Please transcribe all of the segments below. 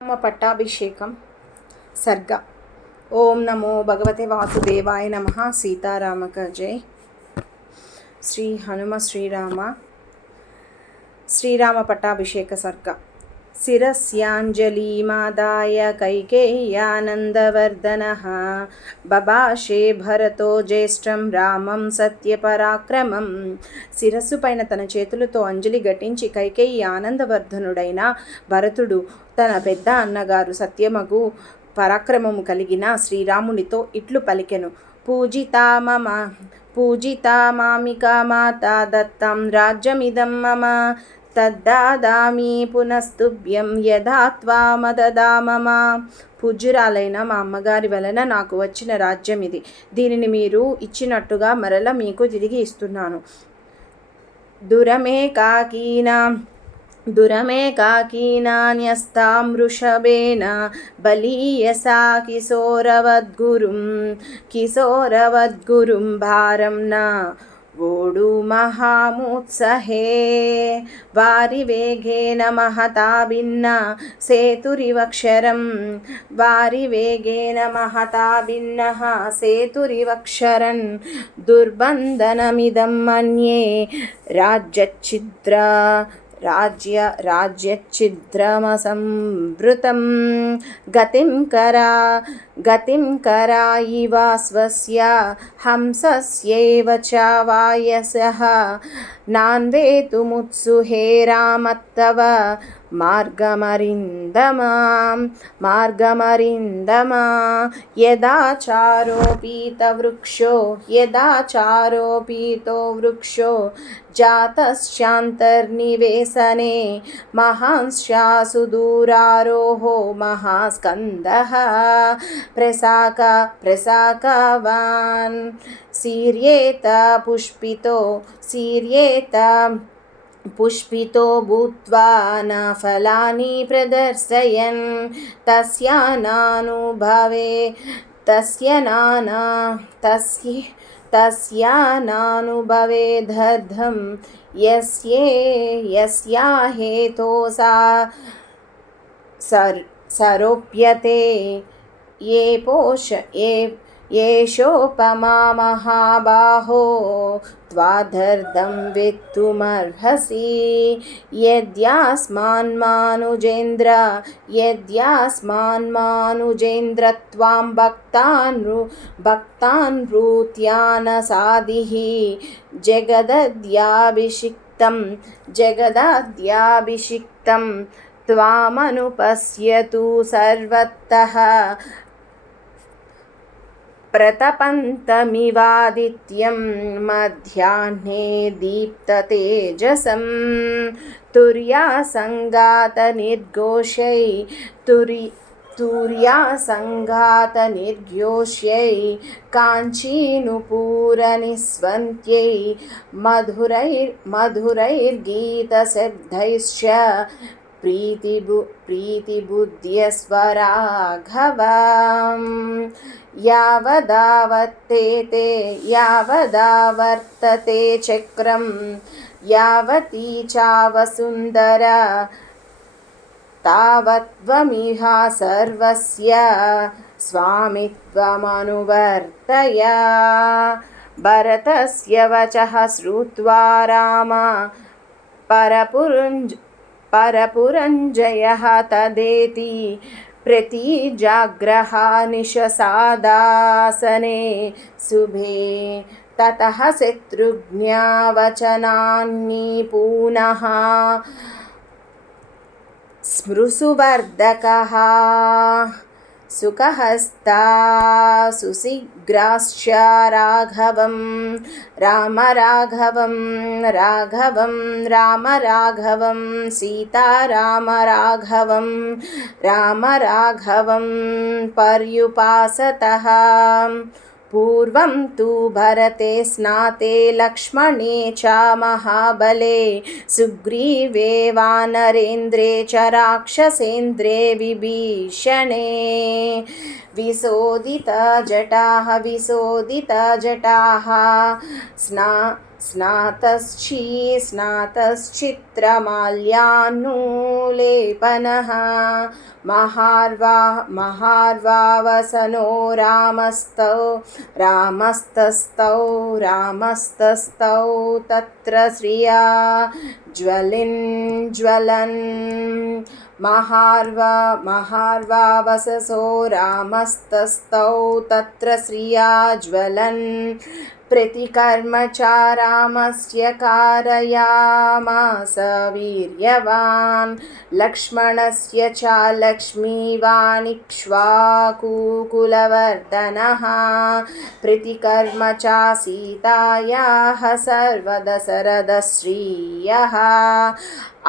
రామ పట్టాభిషేకం సర్గ. ఓం నమో భగవతే వాసుదేవాయ నమః. సీతారామక జై. శ్రీ హనుమ శ్రీరామ పట్టాభిషేక సర్గ. శిరస్యాంజలిమాదాయ కైకేయ్యానందవర్ధనః బభాషే భరతో జ్యేష్ఠం రామం సత్యపరాక్రమం. శిరస్సు పైన తన చేతులతో అంజలి ఘటించి కైకేయి ఆనందవర్ధనుడైన భరతుడు తన పెద్ద అన్నగారు సత్యమగు పరాక్రమము కలిగిన శ్రీరామునితో ఇట్లు పలికెను. పూజితా మామికా మాతా దత్తం రాజ్యమిదం మమ తద్దాదామి పునస్తుభ్యం యథా త్వామదదామమ. పూజ్యురాలైన మా అమ్మగారి వలన నాకు వచ్చిన రాజ్యం ఇది. దీనిని మీరు ఇచ్చినట్టుగా మరల మీకు తిరిగి ఇస్తున్నాను. దురమే కాకీనాన్యస్తాం వృషభేన బలీయసా కిశోరవద్గురుం భారం న వోడు మహాముత్సహే. వారి వేగేన మహతా భిన్న సేతురివక్షరన్ దుర్బంధనమిదం మన్యే రాజ్యఛిద్రమసంవృతం. గతిం కరా ఇవ స్వస్య హంసస్యైవ చ వాయసః నాన్వేతుముత్సుహే రామత్తవ మార్గమరిందమా. యదాచారోపీతో వృక్షో జాతశ్చాంతర్నివేశనే మహాంశ్చాసు దూరారోహో మహాస్కందః ప్రసాకవాన్. శీర్యేత పుష్పితో భూత్వా న ఫలాని ప్రదర్శయన్ తస్యానానుభవేదర్థం యస్యాహేతో సరోప్యతే. ఏషోపమా మహాబాహో త్వాదర్థం వేత్తుమర్హసి. యద్యాస్మాన్మానుజేంద్ర త్వాం భక్తాన్వృత్యానసాదిః జగదద్యాభిషిక్తం త్వామనుపశ్యతు సర్వతః ప్రతపంతమివాదిత్యం మధ్యాహ్నే దీప్తతేజసం. తుర్యాసంఘాతనిర్ఘోష్యై కాంచీనుపూరనిస్వంత్యై మధురైర్గీతశబ్దైశ్చ ప్రీతిబుద్ధ్యస్వరాఘవం. యావదావర్తతే చక్రం యావతీ చావసుందర తావత్వమిహ సర్వస్య స్వామిత్వమనువర్తయ. భరతస్య వచః శ్రుత్వా రామ పరపురంజయః తదేతి ప్రతిజాగ్రహ నిశసాదాసనే శుభే. తతః శత్రుఘ్నా వచనాన్ని పునః స్మృశువర్ధకః సుఖహస్తా సుశీఘ్రాశ్చ రాఘవం రామ రాఘవం పర్యుపాసతః. పూర్వం తు భరతే స్నాతే లక్ష్మణే చ మహాబలే సుగ్రీవే వానరేంద్రే చ రాక్షసేంద్రే విభీషణే. విశోదితజటాః स्नातश्चित्रमाल्यान्नूलेपनः महार्वावसनो रामस्तस्थौ तत्र श्रिया ज्वलन् महार्वावससो रामस्तस्थौ तत्र श्रिया ज्वलन् प्रतिकर्म च रामस्य कारयामास वीर्यवान् लक्ष्मणस्य च लक्ष्मीवानिक्ष्वाकुकुलवर्धनः प्रतिकर्म च सीतायाः सर्वदशरथश्रियः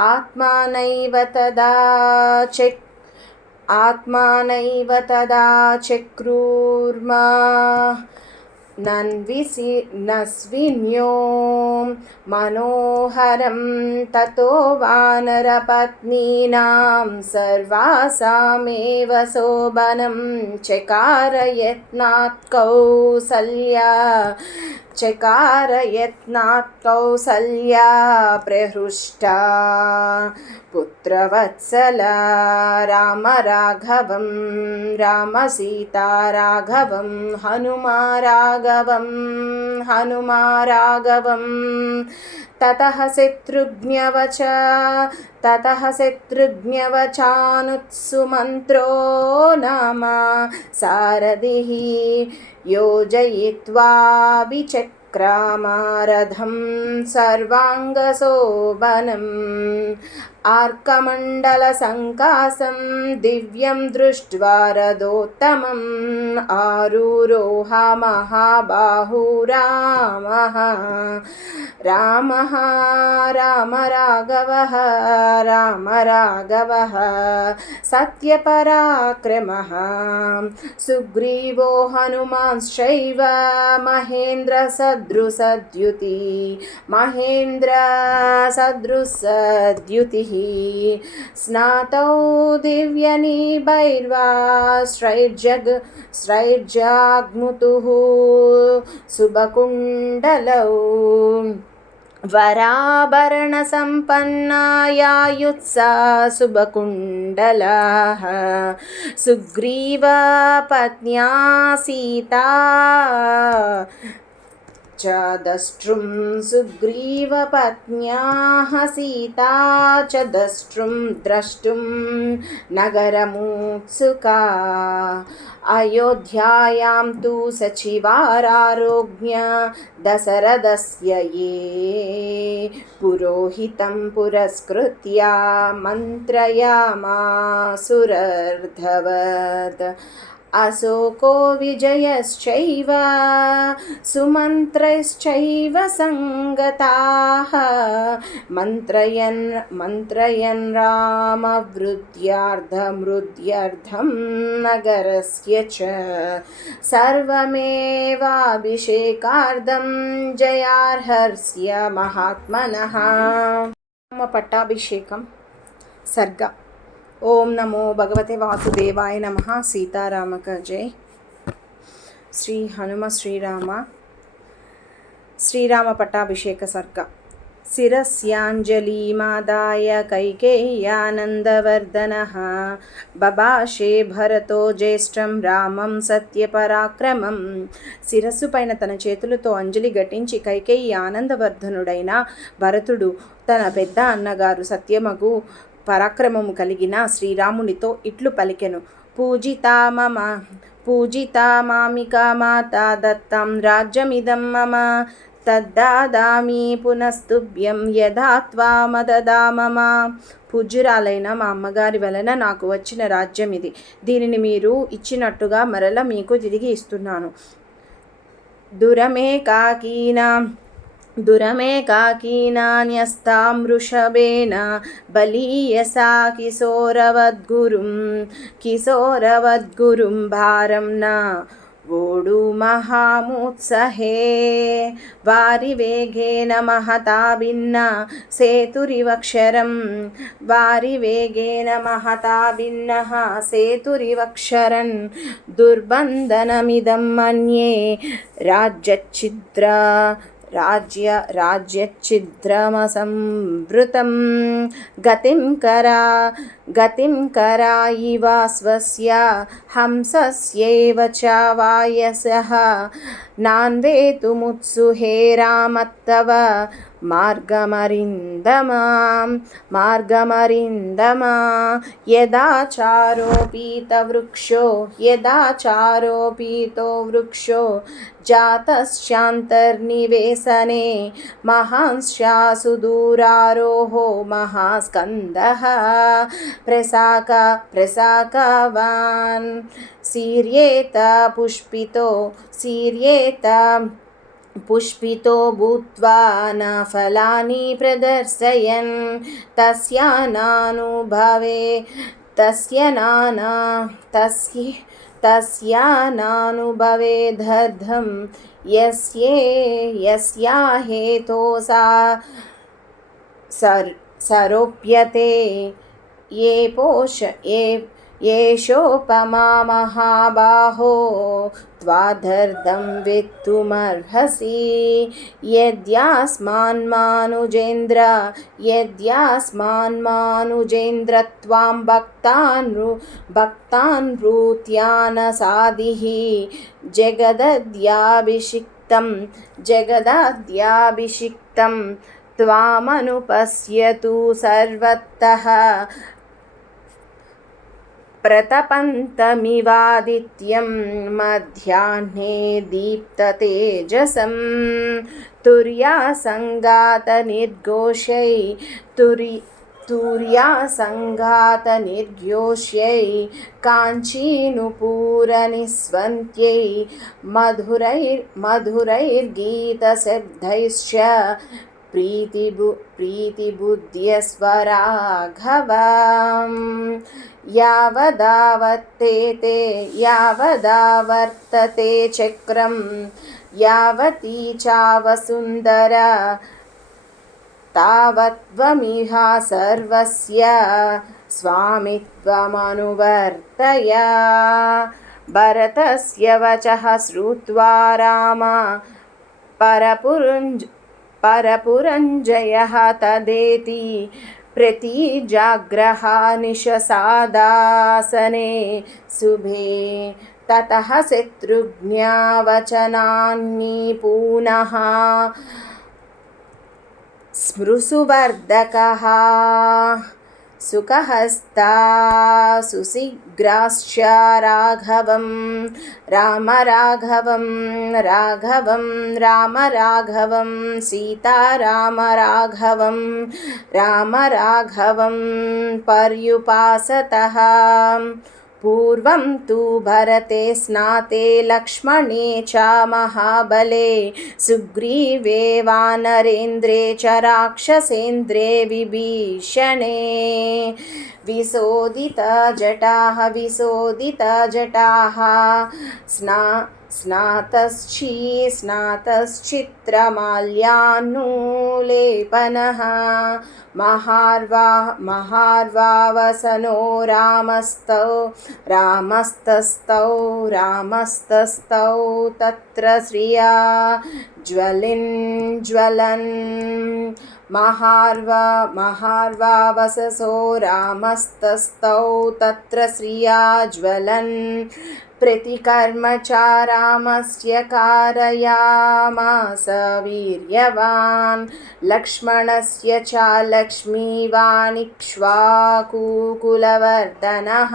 आत्मानैव तदा चक्रुर्म नस्विन्यो मनोहरं ततो वानरपत्नीनां सर्वासामेव शोभनं चकार यत्नात् कौसल्या प्रहृष्टा पुत्रवत्सला रामसीताराघवं हनुमाराघवं ततः शत्रुघ्नवचानुत्सुमन्त्रो नाम सारथिः योजयित्वा विचक्रामारथं सर्वाङ्गशोभनम् आर्कमण्डलसङ्कासं दिव्यं दृष्ट्वा रथोत्तमम् आरुरोह महाबाहु रामः राम राघवः सत्यपराक्रमः सुग्रीवो हनुमांश्चैव महेन्द्रसदृशद्युतिः स्नातौ दिव्यनिभैर्वा स्रैर्जग्मुतुः शुभकुण्डलौ वराभरणसम्पन्नायायुत्सा शुभकुण्डलाः सुग्रीवपत्न्या सीता च द्रष्टुं नगरमुत्सुका अयोध्यायां तु सचिवारारोग्य दशरथस्य ये पुरोहितं पुरस्कृत्य मन्त्रयामासुरर्धवत् अशोको विजयश्चैव सुमन्त्रैश्चैव सङ्गताः मन्त्रयन् रामवृद्ध्यर्थं नगरस्य च सर्वमेवाभिषेकार्थं जयार्हस्य महात्मनः पट्टाभिषेकं सर्ग ओम नमो भगवते वासुदेवाय नमः। सीताराम का जय। श्री हनुम श्रीराम पट्टाभिषेक सर्ग। शिरस्यांजलिमादाय कैकेय्यानन्दवर्धनः बभाषे भरतो ज्येष्ठं రామం సత్యపరాక్రమం। శిరస్సు పైన తన చేతులతో అంజలి ఘటించి కైకేయి ఆనందవర్ధనుడైన భరతుడు తన పెద్ద అన్నగారు సత్యమగు పరాక్రమము కలిగిన శ్రీరామునితో ఇట్లు పలికెను. పూజితా మామికా మాతా దత్తం రాజ్యమిదం మమ తద్దాదామి పునస్తుభ్యం యథా త్వామదదా మమ. పూజ్యురాలైన మా అమ్మగారి వలన నాకు వచ్చిన రాజ్యం ఇది. దీనిని మీరు ఇచ్చినట్టుగా మరల మీకు తిరిగి ఇస్తున్నాను. దురమేకాకీనాన్యస్తాం వృషభేన బలీయసా కిశోరవద్గురుం భారం న వోడు మహాముత్సహే వారివేగేన మహతా భిన్న సేతురివక్షరన్ దుర్బంధనమిదం మన్యే राज्यच्छिद्रमसंवृतं गतिं करायिव स्वस्य हंसस्यैव च वायसः नान्वेतुमुत्सुहे रामत्तव मार्गमरिन्दमा यदाचारोपितो वृक्षो जातश्चान्तर्निवेशने महांश्चासु दूरारोहो महास्कन्दः प्रसाकवान् सीर्येत पुष्पितो भूत्वा न फलानि प्रदर्शयन् तस्यानानुभवेदर्थं यस्या हेतो सरोप्यते येषोपमा महाबाहो त्वादर्थं वेत्तुमर्हसि यद्यास्मान्मानुजेन्द्र त्वां भक्तान् रूत्यानसादिः जगदद्याभिषिक्तं त्वामनुपश्यतु सर्वतः प्रतपन्तमिवादित्यं मध्याह्ने दीप्ततेजसं तुर्यासङ्गातनिर्घोष्यै काञ्चीनुपूरनिस्वन्त्यै मधुरैर्गीतशब्दैश्च प्रीतिबुद्ध्यस्वराघवम् यावदावर्तते चक्रं यावती चावसुन्दरा तावत्त्वमिह सर्वस्य स्वामित्वमनुवर्तय भरतस्य वचः श्रुत्वा राम परपुरञ्जयः तदेति प्रतिजाग्रहानिशसादासने शुभे ततः शत्रुघ्नावचनानि पुनः स्मृशुवर्धकः सुखहस्ता सुशीघ्राश्च राघवं राघवं सीतारामराघवं रामराघवं पर्युपासतः पूर्वं तु भरते स्नाते लक्ष्मणे च महाबले सुग्रीवे वानरेन्द्रे च राक्षसेन्द्रे विभीषणे विशोदितजटाः स्नातश्चित्रमाल्यानुलेपनः महार्वावसनो रामस्तस्थौ तत्र श्रिया ज्वलन् महार्वावससो रामस्तस्थौ तत्र श्रिया ज्वलन् प्रतिकर्म च रामस्य कारयामास वीर्यवान् लक्ष्मणस्य च लक्ष्मीवानिक्ष्वाकुकुलवर्धनः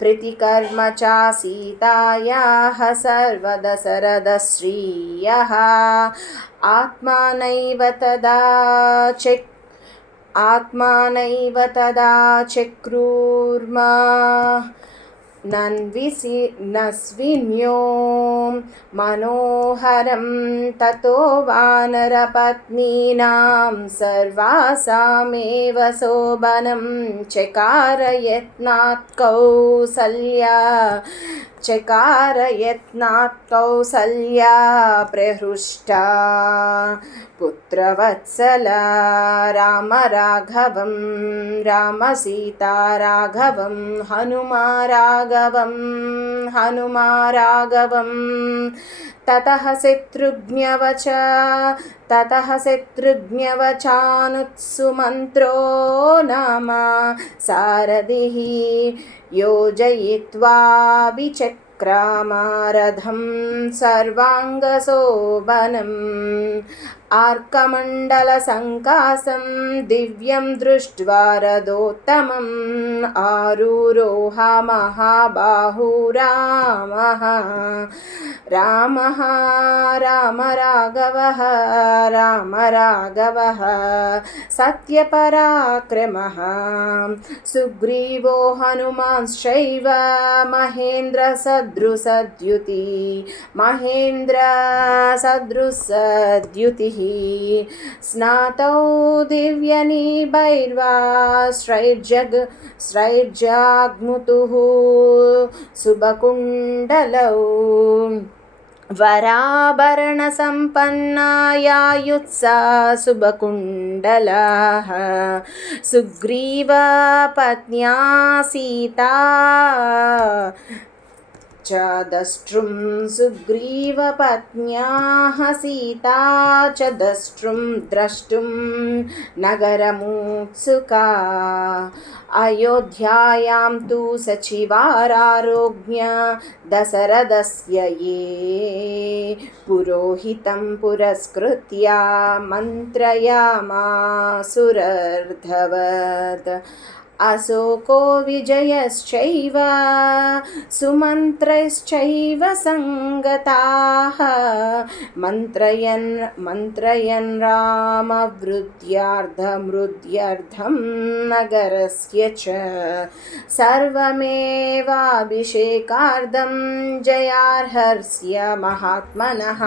प्रतिकर्म च सीतायाः सर्वदशरथश्रियः आत्मानैव तदा चक्रुर्म नस्विन्यो मनोहरं ततो वानरपत्नीनां सर्वासामेव शोभनं चकार यत्नात् प्रहृष्टा पुत्रवत्सला रामराघवं रामसीताराघवं हनुमाराघवं ततः शत्रुघ्नवचानुत्सुमन्त्रो नाम सारथिः योजयित्वा विचक्रामरथं सर्वाङ्गशोभनम् आर्कमण्डलसङ्कासं दिव्यं दृष्ट्वा रथोत्तमम् आरुरोह महाबाहु रामः राम राघवः सत्यपराक्रमः सुग्रीवो हनुमांश्चैव महेन्द्रसदृशद्युतिः स्नातौ दिव्यनिभैर्वाश्रैर्जग्मुतुः शुभकुण्डलौ वराभरणसम्पन्नायायुत्सा शुभकुण्डलाः सुग्रीवपत्न्या सीता च द्रष्टुं नगरमुत्सुका अयोध्यायां तु सचिवारारोग्य दशरथस्य ये पुरोहितं पुरस्कृत्य मन्त्रयामासुरर्धवत् अशोको विजयश्चैव सुमन्त्रैश्चैव संगताः मन्त्रयन् रामवृद्ध्यर्थं नगरस्य च सर्वमेवाभिषेकार्थं जयार्हस्य महात्मनः।